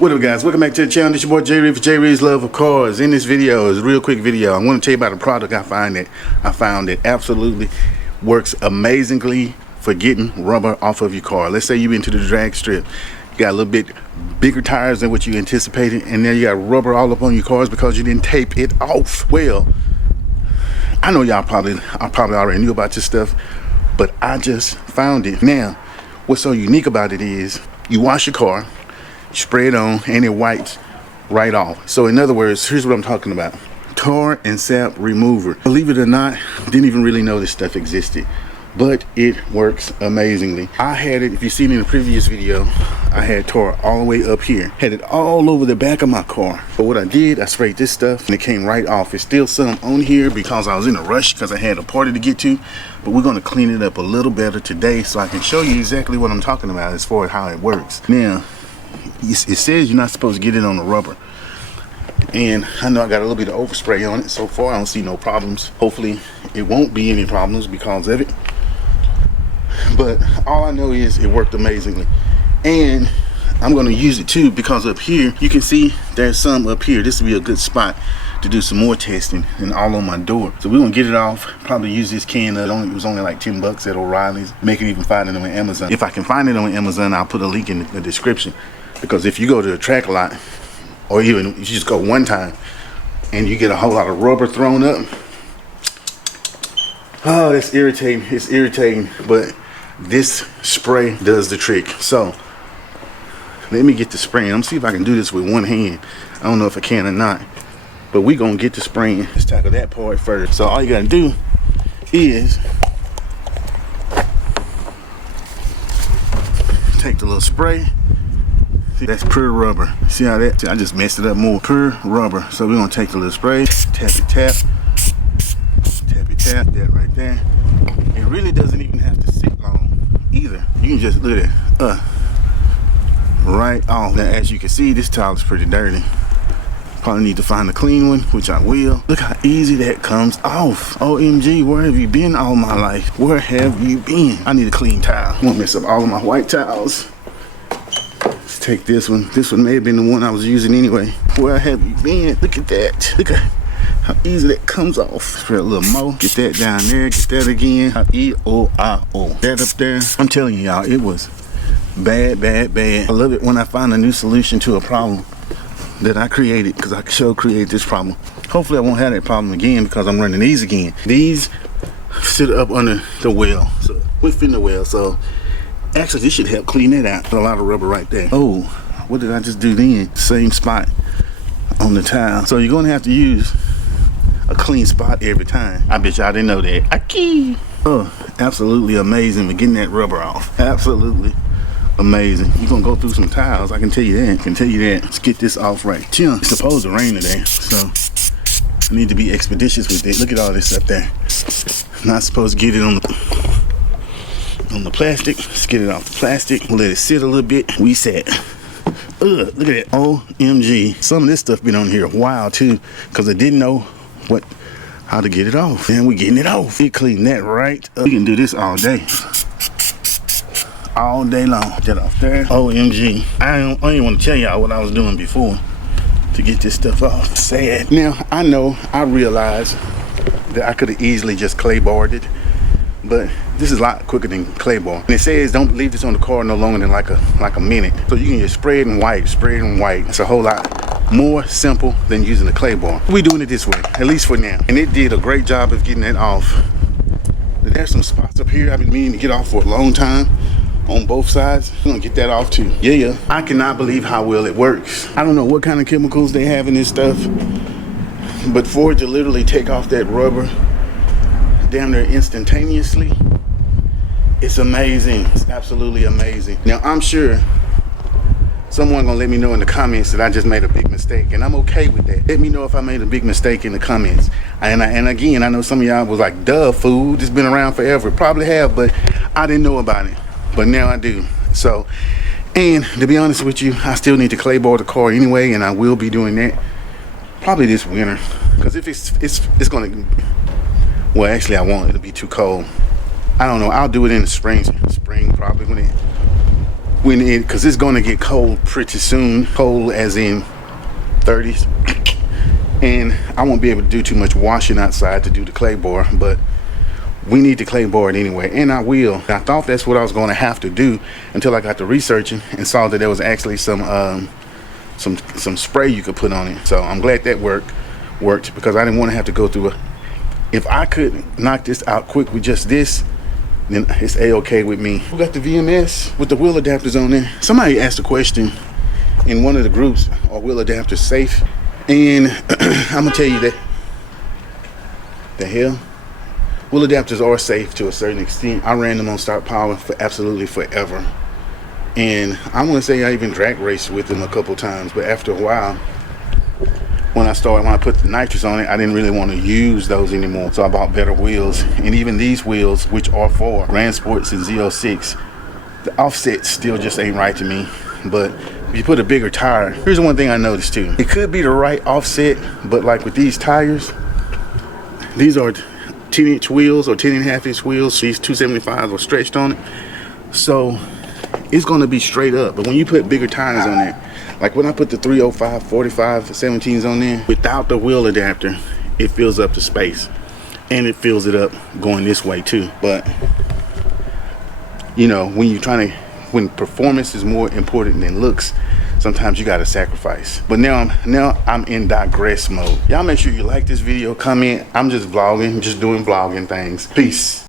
What up, guys? Welcome back to the channel. This your boy J Reed for J Reed's Love of Cars. In this video is a real quick video. I want to tell you about a product I found that absolutely works amazingly for getting rubber off of your car. Let's say you've been to the drag strip, you got a little bit bigger tires than what you anticipated, and then you got rubber all up on your cars because you didn't tape it off. Well, I know y'all probably already knew about this stuff, but I just found it. Now, what's so unique about it is you wash your car, spray it on, and it wipes right off. So in other words, here's what I'm talking about: tar and sap remover. Believe it or not, didn't even really know this stuff existed, but it works amazingly. I had it, if you've seen in the previous video, I had tar all the way up here, had it all over the back of my car. But what I did, I sprayed this stuff and it came right off. It's still some on here because I was in a rush because I had a party to get to, but we're going to clean it up a little better today so I can show you exactly what I'm talking about as far as how it works. Now, it says you're not supposed to get it on the rubber, and I know I got a little bit of overspray on it. So far I don't see no problems. Hopefully it won't be any problems because of it, but all I know is it worked amazingly. And I'm going to use it too because up here you can see there's some up here. This would be a good spot to do some more testing, and all on my door. So we're gonna get it off, probably use this can. It was only like 10 bucks at O'Reilly's. Make it even find it on Amazon. If I can find it on Amazon, I'll put a link in the description, because if you go to a track lot, or even if you just go one time and you get a whole lot of rubber thrown up, oh, it's irritating. It's irritating, but this spray does the trick. So let me get the spraying. I'm gonna see if I can do this with one hand. I don't know if I can or not, but we gonna get to spraying. Let's tackle that part first. So all you gotta do is take the little spray. See, that's pure rubber. See how that? See, I just messed it up more. Pure rubber. So we're gonna take the little spray, tap it, tap, tap it, tap. That right there. It really doesn't even have to sit long either. You can just look at it, right off. Now, as you can see, this towel is pretty dirty. Probably need to find a clean one, which I will. Look how easy that comes off. OMG, where have you been all my life? Where have you been? I need a clean towel. I won't mess up all of my white towels. Let's take this one. This one may have been the one I was using anyway. Where have you been? Look at that. Look at how easy that comes off. Spread a little more. Get that down there. Get that again. E-O-I-O. That up there. I'm telling you, y'all, it was bad, bad, bad. I love it when I find a new solution to a problem that I created, because I sure create this problem. Hopefully I won't have that problem again because I'm running these again. These sit up under the well, so within the well. So actually this should help clean it out. A lot of rubber right there. Oh, what did I just do then? Same spot on the tile. So you're gonna have to use a clean spot every time. I bet y'all didn't know that. Aki! Oh, absolutely amazing for getting that rubber off. Absolutely amazing. You're gonna go through some tiles, I can tell you that. Let's get this off right here. It's supposed to rain today, so I need to be expeditious with it. Look at all this up there. Not supposed to get it on the plastic. Let's get it off the plastic. We'll let it sit a little bit. We set. Look at that. OMG. Some of this stuff been on here a while too, because I didn't know how to get it off. And we're getting it off. We clean that right up. We can do this all day. All day long. Get off there. OMG. I don't want to tell y'all what I was doing before to get this stuff off. Sad. Now, I realized that I could have easily just claybarred it, but this is a lot quicker than claybar. And it says don't leave this on the car no longer than like a minute. So you can just spray it and wipe, spray it and wipe. It's a whole lot more simple than using a claybar. We're doing it this way, at least for now. And it did a great job of getting that off. There's some spots up here I've been meaning to get off for a long time. On both sides, we're gonna get that off too. Yeah. I cannot believe how well it works. I don't know what kind of chemicals they have in this stuff, but for it to literally take off that rubber down there instantaneously, it's amazing. It's absolutely amazing. Now, I'm sure someone gonna let me know in the comments that I just made a big mistake, and I'm okay with that. Let me know if I made a big mistake in the comments. And again, I know some of y'all was like, duh, food, it's been around forever. Probably have, but I didn't know about it. But now I do. So, and to be honest with you, I still need to claybar the car anyway, and I will be doing that probably this winter, because if it's gonna, well, actually I won't. It'll be too cold. I don't know. I'll do it in the spring probably when because it's going to get cold pretty soon, cold as in 30s, and I won't be able to do too much washing outside to do the clay bar, but we need the clay board anyway, and I will. I thought that's what I was going to have to do until I got to researching and saw that there was actually some spray you could put on it. So I'm glad that worked because I didn't want to have to go through if I could knock this out quick with just this, then it's a-okay with me. We got the VMS with the wheel adapters on there. Somebody asked a question in one of the groups, are wheel adapters safe? And I'm gonna tell you that the hell, wheel adapters are safe to a certain extent. I ran them on stock power for absolutely forever, and I want to say I even drag raced with them a couple times, but after a while, when I put the nitrous on it, I didn't really want to use those anymore. So I bought better wheels, and even these wheels, which are for Ram Sports and Z06, the offset still just ain't right to me. But if you put a bigger tire, here's the one thing I noticed too. It could be the right offset, but like with these tires, these are 10-inch wheels or 10.5-inch wheels. These 275s are stretched on it, so it's going to be straight up. But when you put bigger tires on there, like when I put the 305 45 17s on there without the wheel adapter, it fills up the space, and it fills it up going this way too. But you know, when performance is more important than looks, sometimes you got to sacrifice. But now I'm in digress mode. Y'all make sure you like this video, comment. I'm just vlogging, just doing vlogging things. Peace.